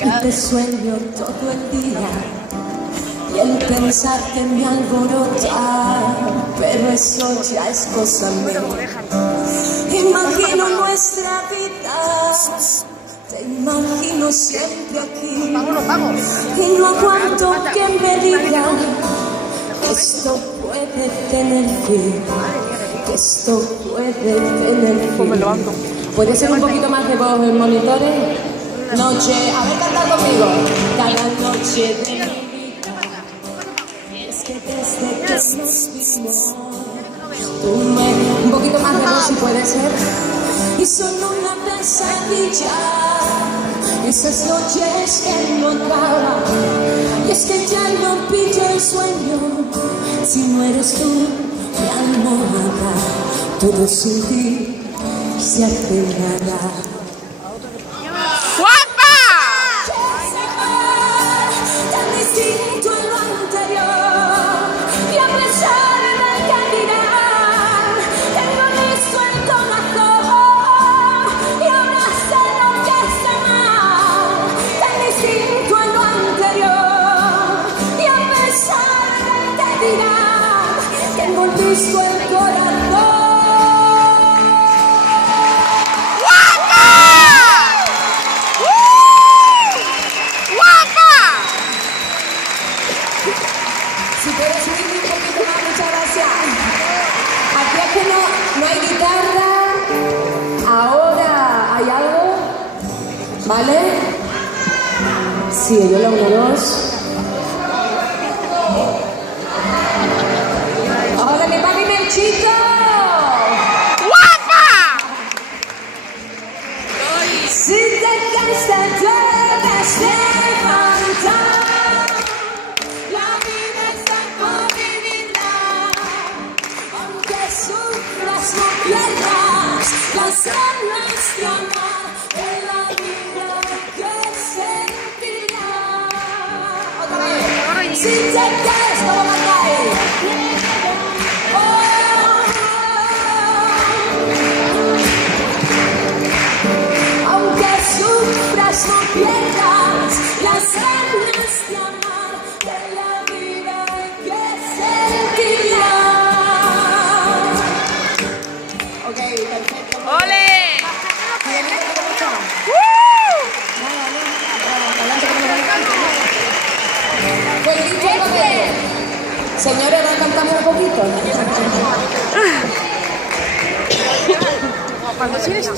y te sueño todo el día. Y el pensarte me alborota, pero eso ya es cosa mía. Imagino nuestra vida, te imagino siempre aquí. Y no aguanto que me digan que esto puede tener fin, que esto puede tener fin. ¿Puede ser un poquito más de voz en monitores? Noche, a ver, canta conmigo. Cada noche de mi vida, es que desde que nos vimos, un poquito más de voz si puede ser. Y son una pesadilla esas noches que no acaban. Y es que ya no pillo el sueño si no eres tú mi almohada. Todo sin ti se hace nada. Tengo un disco el corazón. ¡Guapa! ¡Guapa! Si puedes subirme un poquito más, muchas gracias. Aquí es que no hay guitarra. Ahora hay algo. ¿Vale? Sí, yo la 1, 2. ¡Chico! ¡Guapa! Si te cansas debes levantar. La vida está por vivirla. Aunque sufras no pierdas las ganas de amar. En la vida que sentirás. Otra vez. Si te caes, no la caes. No pierdas las ganas de amar, de la vida que sentirás. Ok, perfecto. ¡Ole! Señores, ¿no cantamos un poquito? ¿Cuándo tienes tú?